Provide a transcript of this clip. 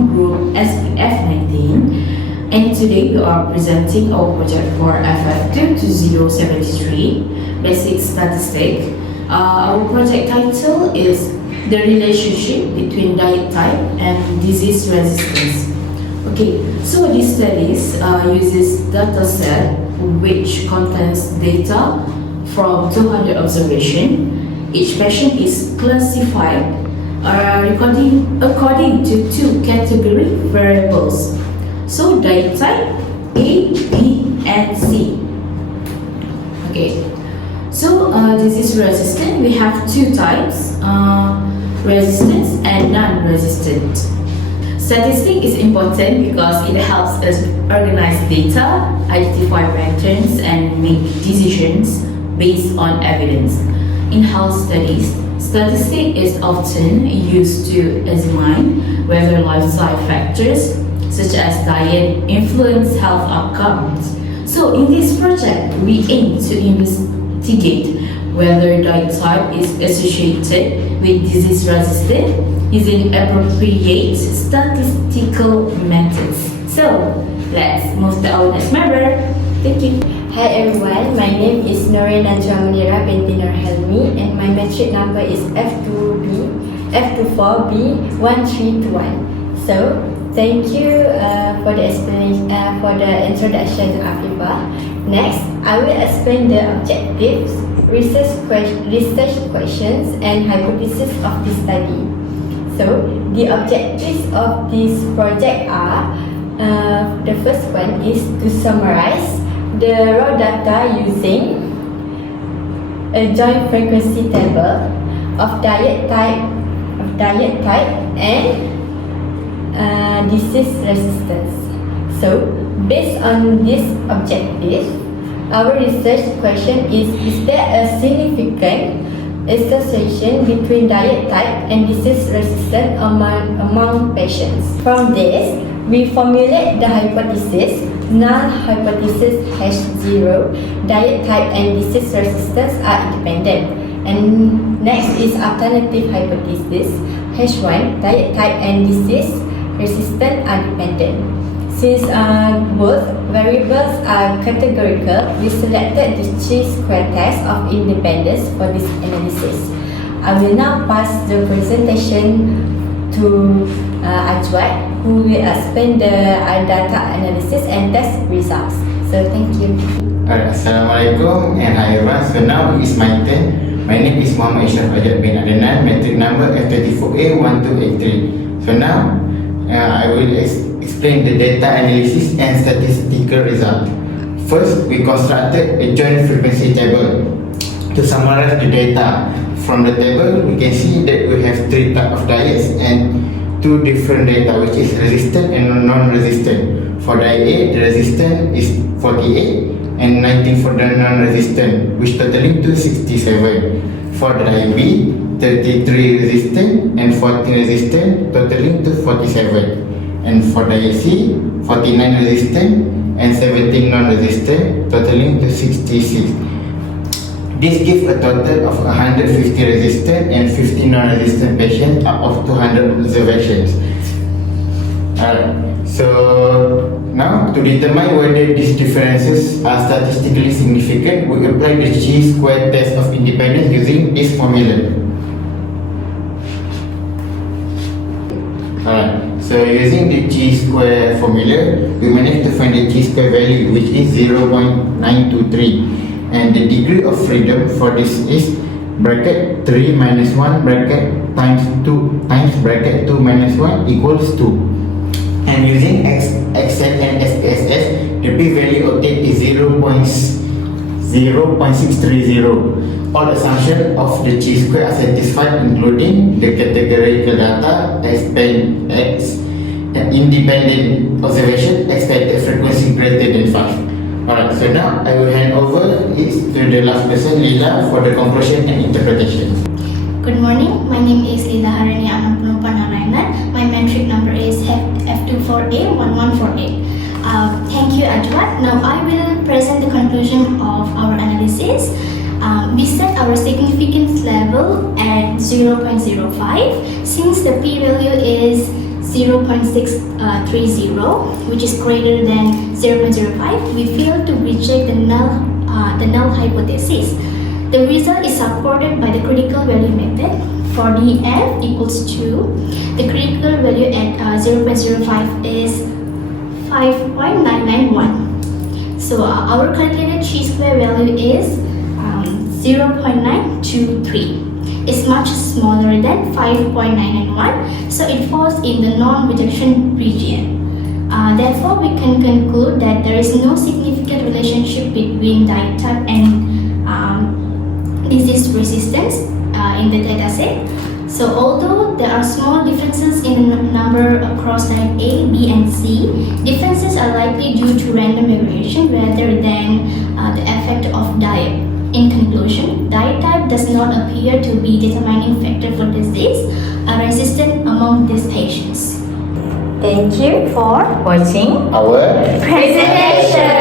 from group SBF19, and today we are presenting our project for FF2073 Basic Statistic. Our project title is The Relationship Between Diet Type and Disease Resistance. Okay, so this studies uses dataset which contains data from 200 observations. Each patient is classified according to two category variables. So diet type A, B, and C. Okay. So disease resistant, we have two types, resistant and non-resistant. Statistic is important because it helps us organize data, identify patterns, and make decisions based on evidence. In health studies, statistics is often used to examine whether lifestyle factors such as diet influence health outcomes. So in this project, we aim to investigate whether diet type is associated with disease resistance using appropriate statistical methods. So let's move to our next member. Thank you. Hi everyone, my name is Norena Jamunira binti Nur Helmi and my metric number is F24B1321. So, thank you for the explanation, for the introduction to Afifa. Next, I will explain the objectives, research questions and hypotheses of this study. So, the objectives of this project are, the first one is to summarize the raw data using a joint frequency table of diet type and disease resistance. So, based on this objective, our research question is there a significant association between diet type and disease resistance among patients? From this, we formulate the hypothesis. Null hypothesis H0, diet type and disease resistance are independent. And next is alternative hypothesis H1, diet type and disease resistance are dependent. Since both variables are categorical, we selected the chi-square test of independence for this analysis. I will now pass the presentation to Ajwat, who will explain the data analysis and test results. So thank you. Assalamualaikum and hi everyone. So now it's my turn. My name is Muhammad Ishraf Ajat bin Adnan, metric number F34A1283. So now I will explain the data analysis and statistical result. First, we constructed a joint frequency table to summarize the data. From the table, we can see that we have three types of diets and two different data, which is resistant and non-resistant. For diet A, the resistant is 48 and 19 for the non-resistant, which totaling to 67. For the diet B, 33 resistant and 14 resistant, totaling to 47. And for diet C, 49 resistant and 17 non-resistant, totaling to 66. This gives a total of 150 resistant and 50 non-resistant patients out of 200 observations. So now to determine whether these differences are statistically significant, we apply the chi-square test of independence using this formula. So using the chi-square formula, we managed to find the chi-square value, which is 0.923. And the degree of freedom for this is bracket 3 minus 1 bracket times 2 times bracket 2 minus 1 equals 2. And using Excel and SPSS, the p-value obtained is 0.630. All assumptions of the chi-square are satisfied, including the categorical data, independent observation, expected frequency greater than 5. Alright, so now I will hand over it to the last person, Lila, for the conclusion and interpretation. Good morning, my name is Lila Harani Anampunupan Narainan. My metric number is F24A1148. Thank you, Ajwat. Now I will present the conclusion of our analysis. We set our significance level at 0.05 since the p-value is 0.630, which is greater than 0.05, we fail to reject the null hypothesis. The result is supported by the critical value method. For the f equals 2, the critical value at 0.05 is 5.991. So our calculated chi-square value is 0.923. It's much smaller than 5.991, so it falls in the non-rejection region. Therefore, we can conclude that there is no significant relationship between diet type and disease resistance in the dataset. So although there are small differences in the number across diet A, B, and C, differences are likely due to random variation rather than the effect of diet. In conclusion, diet type does not appear to be determining factor for disease resistance among these patients. Thank you for Watching Our presentation.